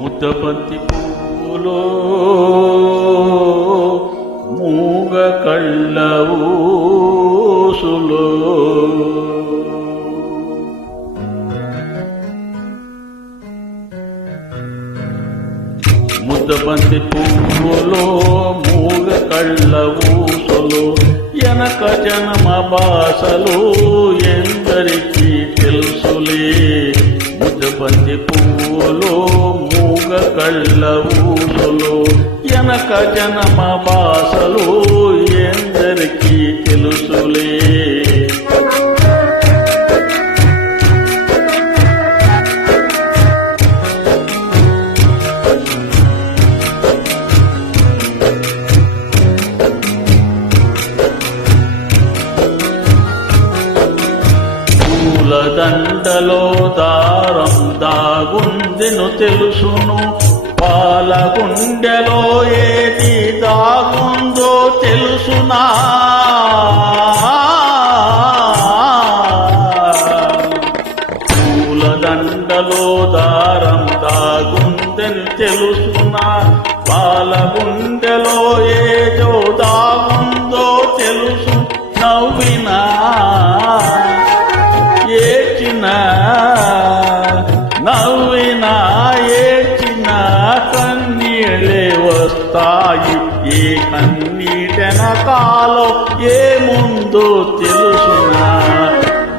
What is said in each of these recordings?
ముద్దబంతి పువ్వులో మూగ కళ్ళ ఊసులో ముద్దబంతి పువ్వులో మూగ కళ్ళ ఊసులో ఎనక జన్మ భాషలు ఎందరికీ తెలుసులే. ముద్దబంతి పువ్వులో మూగ కళ్ళ ఊసులో ఎనక జన్మ భాషలు ఎందరికీ తెలుసులే. దండలో దారం దాగుందెను తెలుసును, పాల గుండెలో ఏది దాగుందో తెలుసునా. పూల దండలో దారం దాగుందెను తెలుసునా, పాల గుండెలో ఏదో దాగుందో తెలుసు. నవ్వినా నవ్వినా ఏడ్చినా కన్నీళ్ళే వస్తాయి. ఏ కన్నీటెనకాలో ఏముందో తెలుసునా.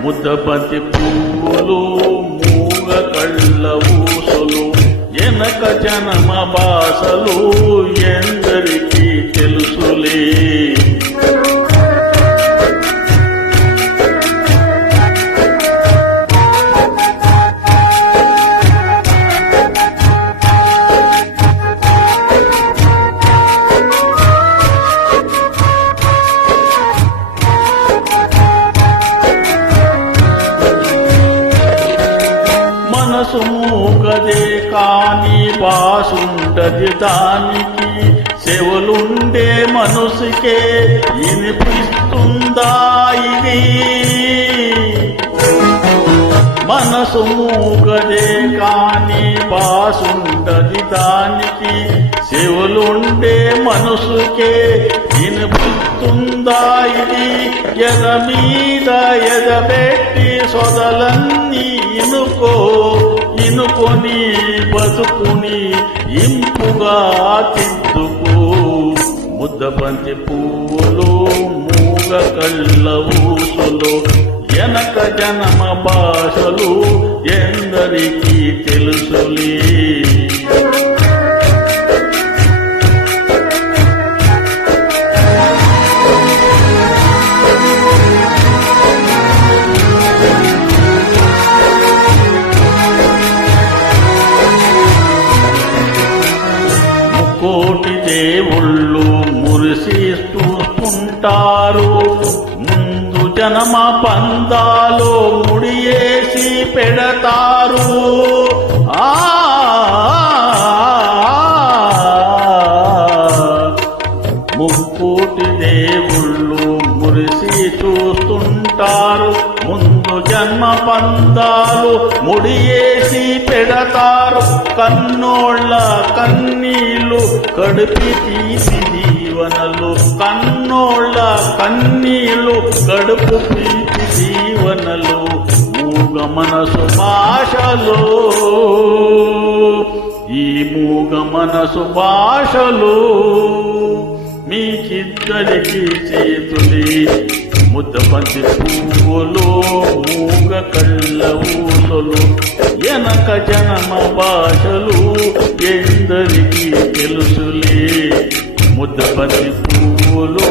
ముద్దబంతి పువ్వులు మూగ కళ్ళ ఊసులు ఎనక జన్మ భాషలు ఎందరికీ తెలుసులే. మనసు మూగదే కాని భాషుండది దానికి, చెవులుండే మనసుకే వినిపిస్తుందా ఇది. మనసు మూగదే కాని భాషుండది దానికి, చెవులుండే మనసుకే వినిపిస్తుందా ఇది. ఎద మీద ఎదబెట్టి సొదలన్నీ ఇనుకొని బతుకుని ఇంపుగా తిద్దుకు. ముద్దబంతి పువ్వులు మూగ కళ్ళ ఊసులు ఎనక జన్మ భాషలు ఎందరికీ తెలుసులే. కోటి దేవుళ్ళు మురిసి చూస్తుంటారు, ముందు జన్మ పందాలో ముడియేసి పెడతారు. ముక్కోటి దేవుళ్ళు మురిసి చూస్తుంటారు, ముందు జన్మ పందాలు ముడియేసి పెడతారు. కన్నోళ్ళ కన్నీళ్ళు కడుపి తీసి జీవనలు, కన్నోళ్ళ కన్నీళ్ళు కడుపు తీసి జీవనలు. మూగ మనసు భాషలో ఈ మూగ మనసు భాషలో మీకిద్దరికి చేతులే. ముద్దబంతి పువ్వులు మూగ కళ్ళ ఊసులు ఎనక జన్మ భాషలు ఎందరికీ తెలుసులే. ముద్దబంతి పువ్వులు